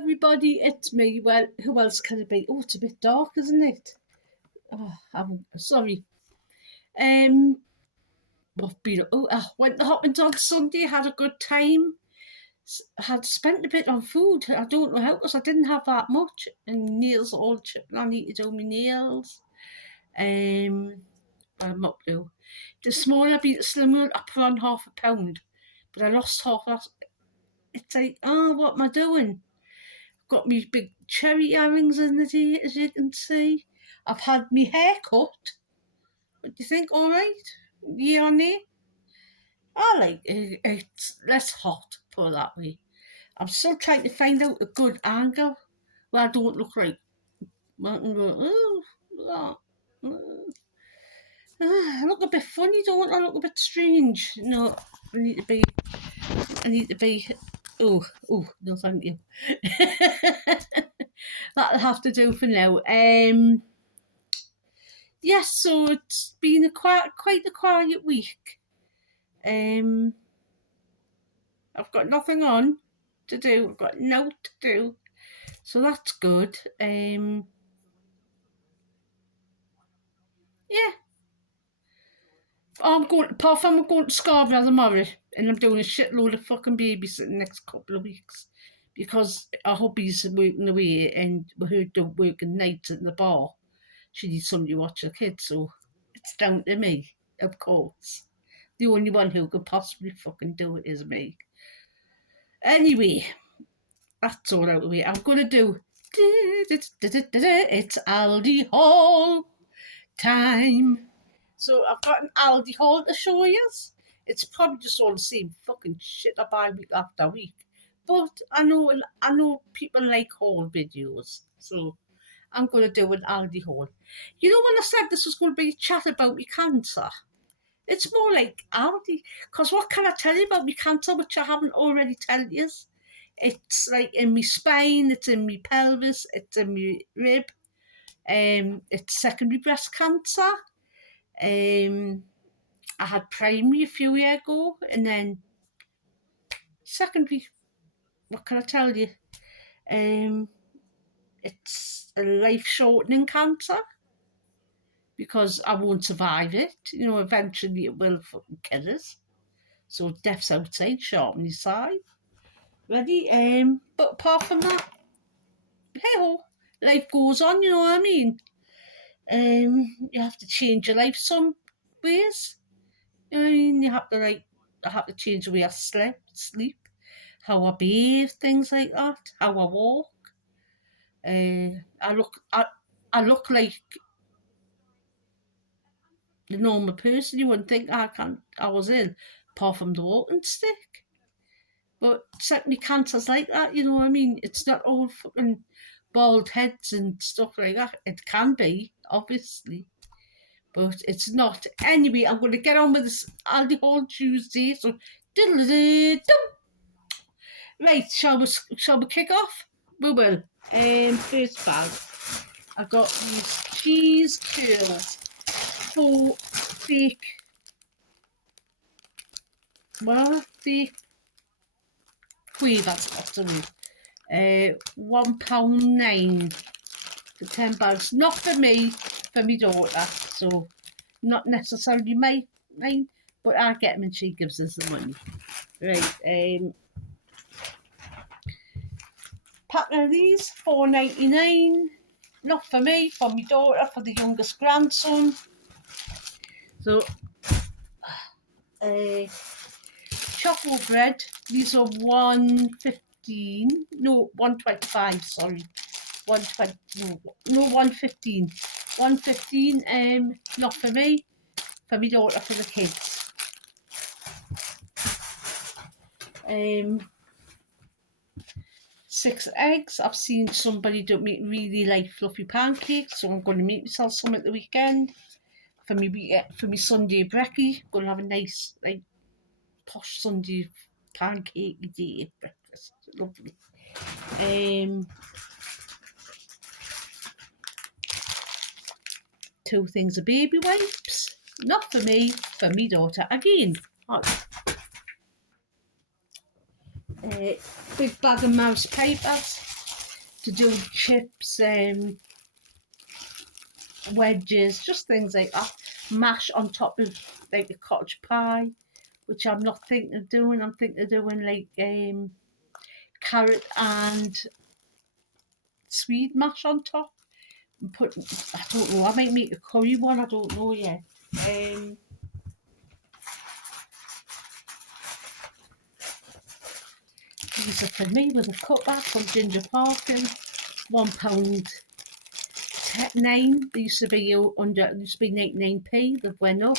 Everybody, it's me. Well, who else can it be? Oh, it's a bit dark, isn't it? Oh, I'm sorry. Um, what been? Oh, I went to Hopping on Sunday. Had a good time. Had spent a bit on food. I don't know how because I didn't have that much. And nails all chipping. I need to do my nails. What I'm up to. This morning I beat slimmer. I put on £0.5, but I lost half. It's like, oh, what am I doing? Got me big cherry earrings in the day, as you can see. I've had my hair cut. What do you think? All right? Yeah, on there? I like it. It's less hot, put it that way. I'm still trying to find out a good angle where I don't look like. I can go, oh, I look a bit funny, don't I? I look a bit strange. No, I need to be. Oh, no, thank you. That'll have to do for now. Yes, so it's been quite a quiet week. I've got nothing on to do. I've got no to do, so that's good. Yeah. I'm going. Apart from I'm going to Scarborough tomorrow, and I'm doing a shitload of fucking babysitting next couple of weeks because our hubby's working away, and we heard they're working nights at the bar. She needs somebody to watch her kids, so it's down to me, of course. The only one who could possibly fucking do it is me. Anyway, that's all out of the way. I'm going to do... It's Aldi haul time. So I've got an Aldi haul to show you. It's probably just all the same fucking shit I buy week after week. But I know people like haul videos. So I'm going to do an Aldi haul. You know when I said this was going to be a chat about my cancer? It's more like Aldi. Because what can I tell you about my cancer which I haven't already told you? It's like in my spine, it's in my pelvis, it's in my rib. It's secondary breast cancer. I had primary a few years ago, and then secondary. What can I tell you? It's a life-shortening cancer because I won't survive it. You know, eventually it will fucking kill us. So death's outside, sharp on your side. Ready? But apart from that, hey ho, life goes on. You know what I mean? You have to change your life some ways. I mean, you have to I have to change the way I sleep, how I bathe, things like that, how I walk. I look like the normal person. You wouldn't think I was ill, apart from the walking stick. But certainly cancer's like that, you know what I mean? It's not all fucking bald heads and stuff like that. It can be, obviously, but it's not. Anyway, I'm going to get on with this Aldi Haul Tuesday. So, right, shall we kick off? We will. First bag, I got these cheese curls for fake. Well, fake quavers, that's the word. £1.9 for 10 bags. Not for me, for my daughter. So, not necessarily mine, but I get them and she gives us the money. Right. Pack of these, £4.99. Not for me, for my daughter, for the youngest grandson. So, chocolate bread. These are £1.15. No, £1.25. Sorry, £1.20. No, £1.15. £1.15. Not for me, for my daughter, for the kids. 6 eggs. I've seen somebody do make really like fluffy pancakes, so I'm going to make myself some at the weekend for me Sunday brekkie. Going to have a nice posh Sunday pancake day breakfast. Lovely. 2 things of baby wipes. Not for me, for me daughter again. Big bag of mouse papers. to do chips, wedges, just things like that. Mash on top of like a cottage pie, which I'm not thinking of doing. I'm thinking of doing like carrot and swede mash on top. And put, I don't know, I might make a curry one, I don't know yet. These are for me with a cutback from Ginger Parkin. £1 9. They used to be under, it used to be 99p. They've went up,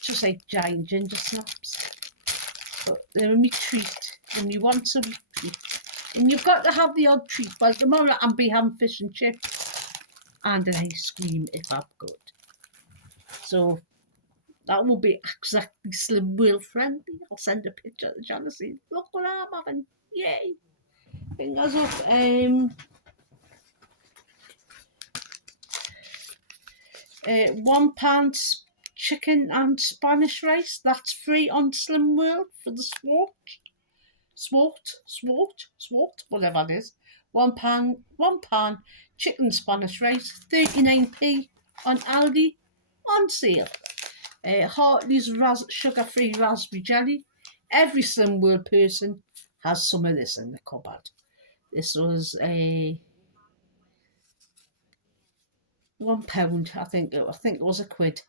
just like giant ginger snaps. But they're a meat treat when you want some treat. And you've got to have the odd treat. But at the moment, I'm be having fish and chips and an ice cream if I've got. So that won't be exactly Slim World friendly. I'll send a picture to Jan and say, look what I'm having. Yay! Fingers up. £1 chicken and Spanish rice. That's free on Slim World for the swart, whatever it is. £1 chicken Spanish rice, 39p on Aldi, on sale. Hartley's sugar-free raspberry jelly. Every Slim World person has some of this in the cupboard. This was £1. I think it was a quid.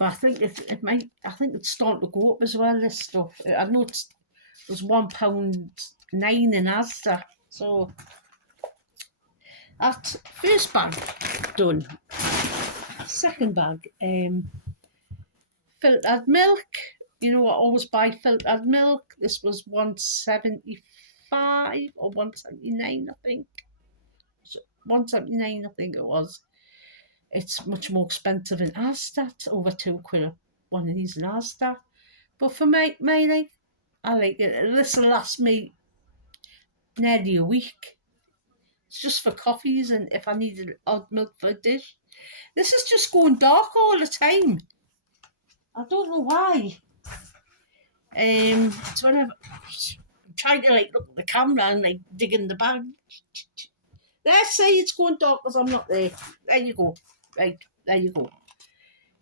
But I think it might. I think it's starting to go up as well. This stuff. I know it was £1.9 in Asda. So that first bag done. Second bag, filtered milk. You know, I always buy filtered milk. This was £1.75 or £1.79, I think. So £1.79, I think it was. It's much more expensive in Asda. It's over £2 one of these in Asda. But for my life, I like it. This will last me nearly a week. It's just for coffees and if I needed odd milk for a dish. This is just going dark all the time. I don't know why. It's whenever I'm trying to like look at the camera and like dig in the bag. Let's say it's going dark because I'm not there. There you go. Right, there you go.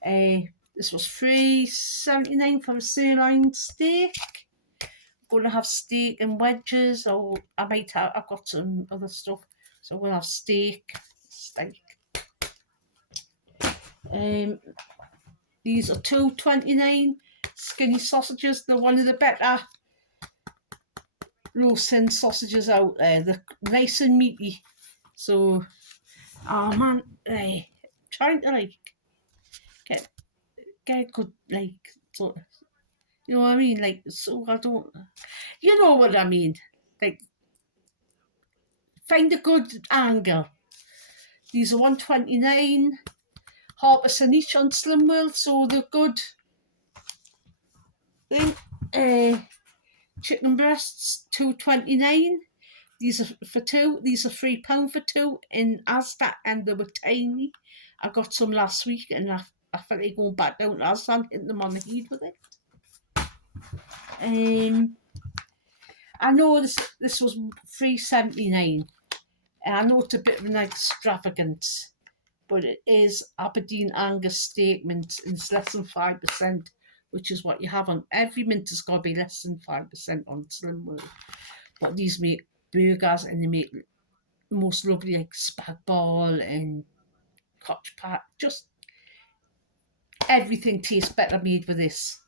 This was $3.79 for a sirloin steak. I'm going to have steak and wedges, or I've got some other stuff. So we'll have steak. These are $2.29 skinny sausages. They're one of the better roasting sausages out there. They're nice and meaty. So, oh man, trying to like get good sort of, you know what I mean? Like, so I don't, you know what I mean? Like, find a good angle. These are $1.29, £0.50 each on Slim World, so they're good. Then, chicken breasts, $2.29. These are for two. These are £3 for two in Asda, and they were tiny. I got some last week, and I felt like going back down to Asda and hitting them on the head with it. I know this was $3.79. I know it's a bit of an extravagance, but it is Aberdeen Angus steak mince, and it's less than 5%, which is what you have on every mince. Has got to be less than 5% on Slim World. But these make burgers, and they make the most lovely like spag bol and cottage pie. Just everything tastes better made with this.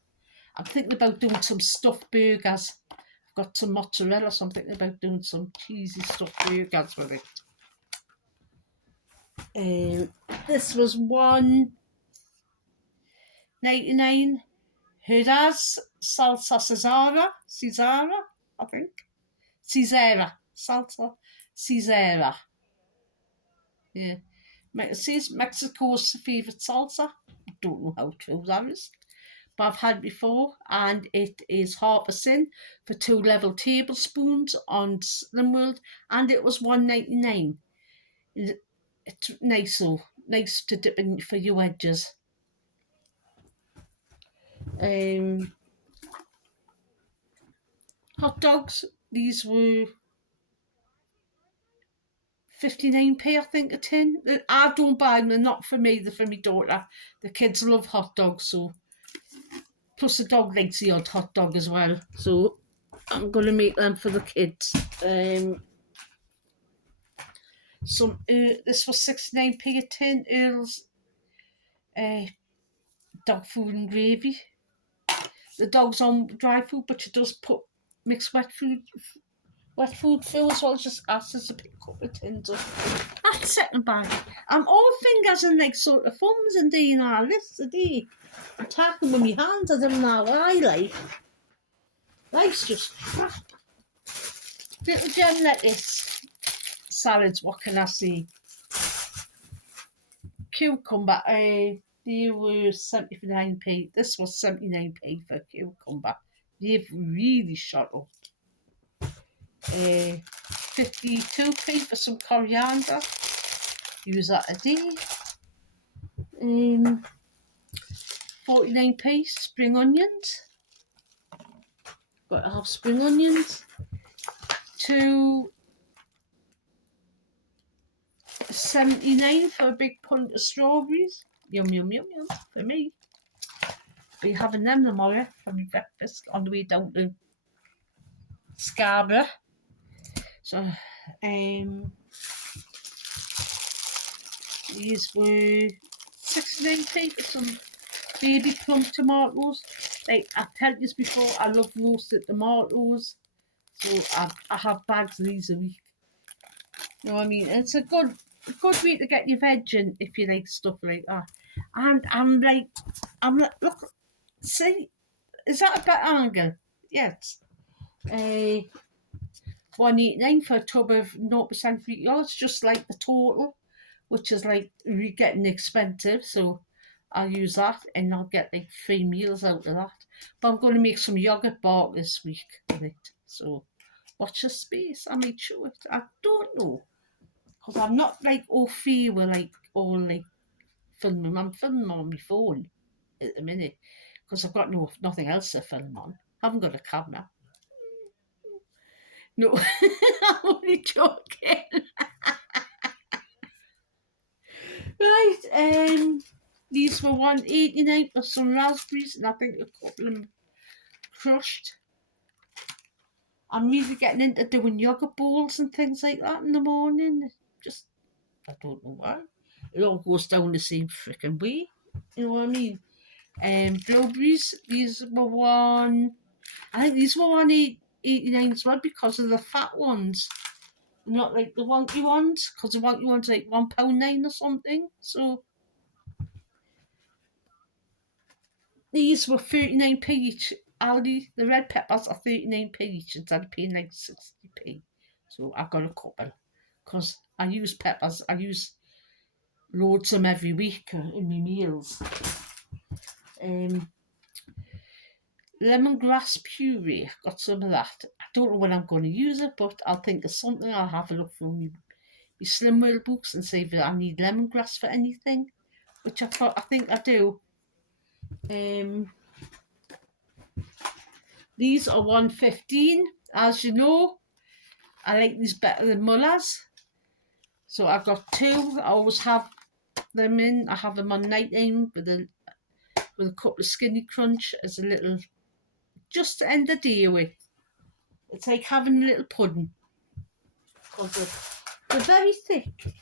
I'm thinking about doing some stuffed burgers. I've got some mozzarella, so I'm thinking about doing some cheesy stuffed burgers with it. This was $1.99. Herdaz salsa Caesara, I think. Salsa Caesara. Yeah. It says Mexico's favourite salsa. I don't know how true that is, but I've had it before, and it is £0.50 for 2 level tablespoons on Slim World, and it was $1.99. It's nice, so nice to dip in for your wedges. Hot dogs. These were 59p, I think, a tin. I don't buy them, they're not for me, they're for my daughter. The kids love hot dogs, so. Plus the dog likes the odd hot dog as well, so I'm going to make them for the kids. This was 69p a tin, Earl's dog food and gravy. The dog's on dry food, but she does put mixed wet food through as well. Just asked us to pick a couple of tins up. That's the second bag. I'm all fingers and like sort of thumbs and doing all this today. I'm tapping with my hands. I don't know what I like. Life's just crap. Little gem lettuce. Salads, what can I say? Cucumber, they were 79p. This was 79p for cucumber. They've really shot up. 52p for some coriander. Use that a day. 49p spring onions. Got to have spring onions. 2.79 for a big punt of strawberries. Yum yum yum yum for me. Be having them tomorrow for my breakfast on the way down to Scarborough. So these were 69p for some baby plum tomatoes. Like I told you before, I love roasted tomatoes, so I have bags of these a week. You know what I mean? And it's a good way to get your veg in if you like stuff like that. And I'm like, look, see, is that a bit angle? Yes. 189 for a tub of 0% wheat yogurt, just like the total, which is like getting expensive. So I'll use that and I'll get like 3 meals out of that. But I'm going to make some yogurt bar this week with it. So watch the space. I might show it. I don't know. Because I'm not like au fait with like all like filming. I'm filming on my phone at the minute. Because I've got nothing else to film on. I haven't got a camera. No, I'm only joking. Right, these were 1.89 for some raspberries, and I think a couple of them crushed. I'm really getting into doing yogurt bowls and things like that in the morning. Just, I don't know why. It all goes down the same freaking way. You know what I mean? Blueberries, these were I think these were 1.89 as well because of the fat ones. Not like the wonky ones, because the wonky ones are like £1.9 or something. So these were 39p each. Aldi, the red peppers are 39p each instead of paying like 60p. So I got a couple because I use peppers. I use loads of them every week in my meals. Lemongrass puree, got some of that. I don't know when I'm going to use it, but I'll think of something. I'll have a look through my Slim World books and see if I need lemongrass for anything, which I think I do. These are 1.15. As you know, I like these better than Muller's. So I've got two. I always have them in. I have them on night aim with a couple of Skinny Crunch as a little, just to end the day with. It's like having a little pudding. Because they're very thick.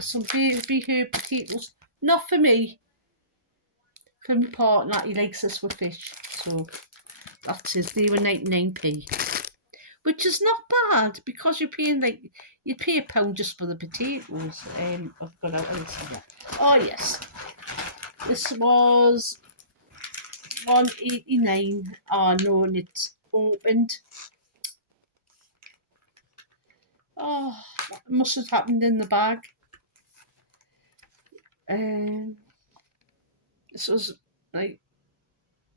Some baby herb potatoes. Not for me. For my partner, he likes this with fish. So that's his. They were 99p. Which is not bad because you're paying you pay £1 just for the potatoes. I've got out there. Oh yes. This was 1.89. Oh no, and it's opened. Oh, it must have happened in the bag. This was like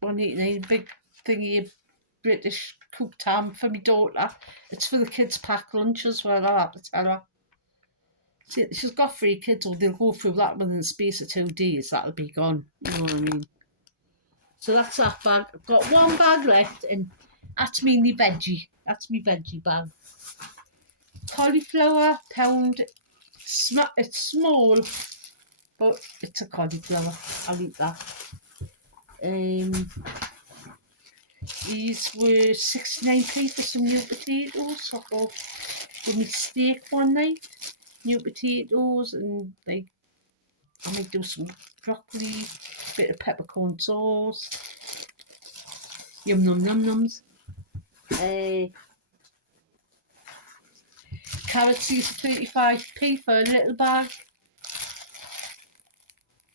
1.89, big thingy of British cooked ham for my daughter. It's for the kids' pack lunch as well, I have to tell her. See, she's got 3 kids, or they'll go through that within the space of 2 days. That'll be gone, you know what I mean? So that's that bag. I've got 1 bag left, and that's mainly veggie. That's my veggie bag. cauliflower pound. It's small, but it's a cauliflower. I'll eat that. These were 69p for some new potatoes. I got with my steak one night. New potatoes and like I might do some broccoli, bit of peppercorn sauce. Yum num num nums. Carrots these are 35p for a little bag.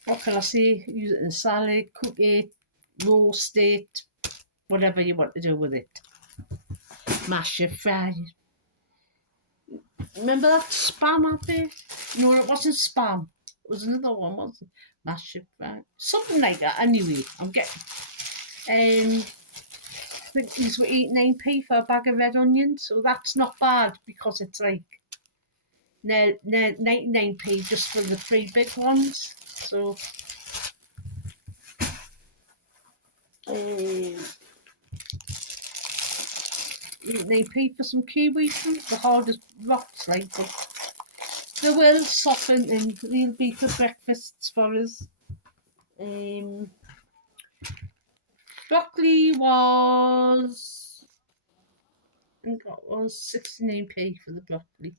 What can I say? Use it in a salad, cook it, roast it, whatever you want to do with it. Mash it, fry it. Remember that spam out there? No, it wasn't spam. It was another one, wasn't it? Mash it, fry it. Something like that. Anyway, I'm getting. I think these were 89p for a bag of red onions, so that's not bad because it's like 99p just for the 3 big ones. So 89p for some kiwi fruit, the hardest rocks like, but they will soften and they'll be for breakfasts for us. Broccoli was, I think it was 69p for the broccoli.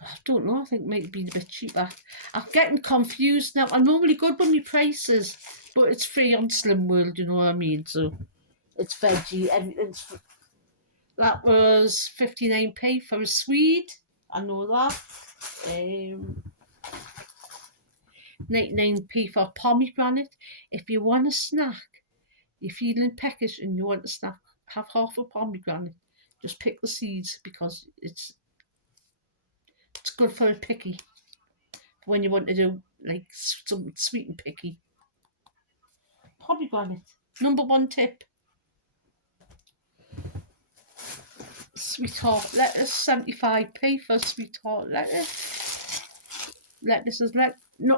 I don't know, I think it might be a bit cheaper. I'm getting confused now. I'm normally good with my prices, but it's free on Slim World, you know what I mean? So it's veggie, everything's. That was 59p for a Swede. I know that. 99p for pomegranate. If you want a snack, you're feeling peckish and you want a snack, have half a pomegranate. Just pick the seeds because it's good for a picky. When you want to do like something sweet and picky. Pomegranate. Number 1 tip. Sweetheart lettuce, 75p for sweetheart lettuce. Lettuce is not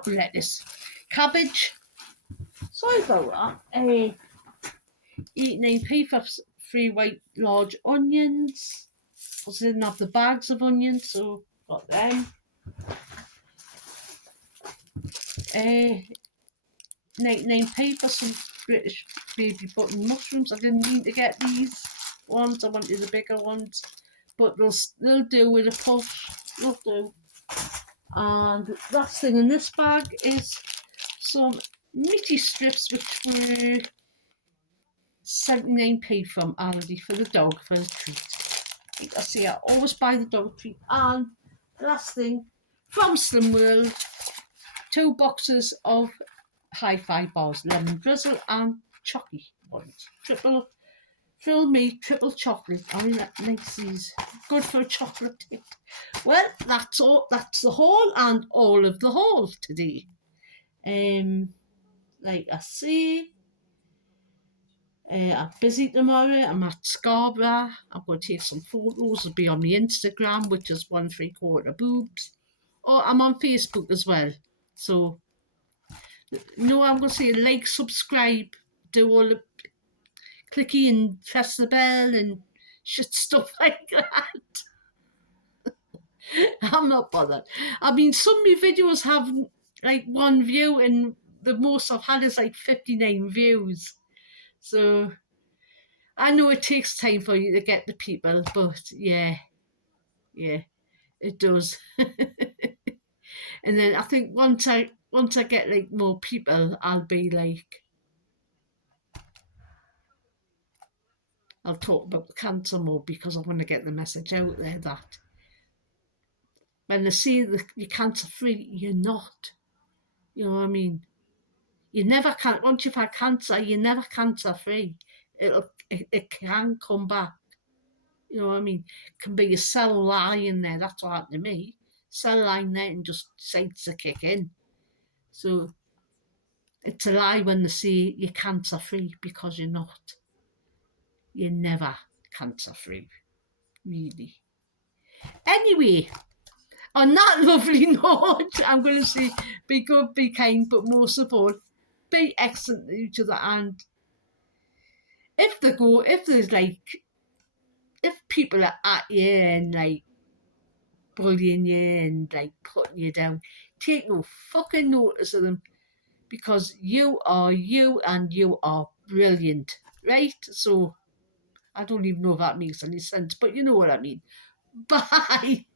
lettuce. Cabbage. Sorry about that. 89p for 3 white large onions. I didn't have the bags of onions, so got them. 99p for some British baby button mushrooms. I didn't mean to get these ones. I wanted the bigger ones, but they'll do with a push. They'll do. And the last thing in this bag is some meaty strips, which were 79p from Aldi for the dog for a treat. I see I always buy the dog treat. And the last thing from Slim World, 2 boxes of hi-fi bars, lemon drizzle and chocky ones. Triple chocolate. I mean, that makes these good for a chocolate tip. Well, that's all. That's the haul and all of the haul today. Like I say, I'm busy tomorrow. I'm at Scarborough. I'm going to take some photos. It'll be on my Instagram, which is 1¾ boobs. Or I'm on Facebook as well. So, no, I'm going to say like, subscribe, do all the clicky and press the bell and shit stuff like that. I'm not bothered. I mean, some of my videos have like 1 view and the most I've had is like 59 views. So I know it takes time for you to get the people, but yeah, it does. And then I think once I get like more people, I'll talk about the cancer more because I want to get the message out there that when they say that you're cancer free, you're not. You know what I mean? You never can. Once you've had cancer, you're never cancer free. It can come back. You know what I mean? It can be a cell lying there. That's what happened to me. Cell lying there and just decides to kick in. So it's a lie when they say you're cancer free because you're not. You're never cancer free, really. Anyway, on that lovely note, I'm going to say be good, be kind, but most of all, be excellent to each other. And if there's like if people are at you and like bullying you and like putting you down, take no fucking notice of them because you are you and you are brilliant, right? So I don't even know if that makes any sense, but you know what I mean. Bye.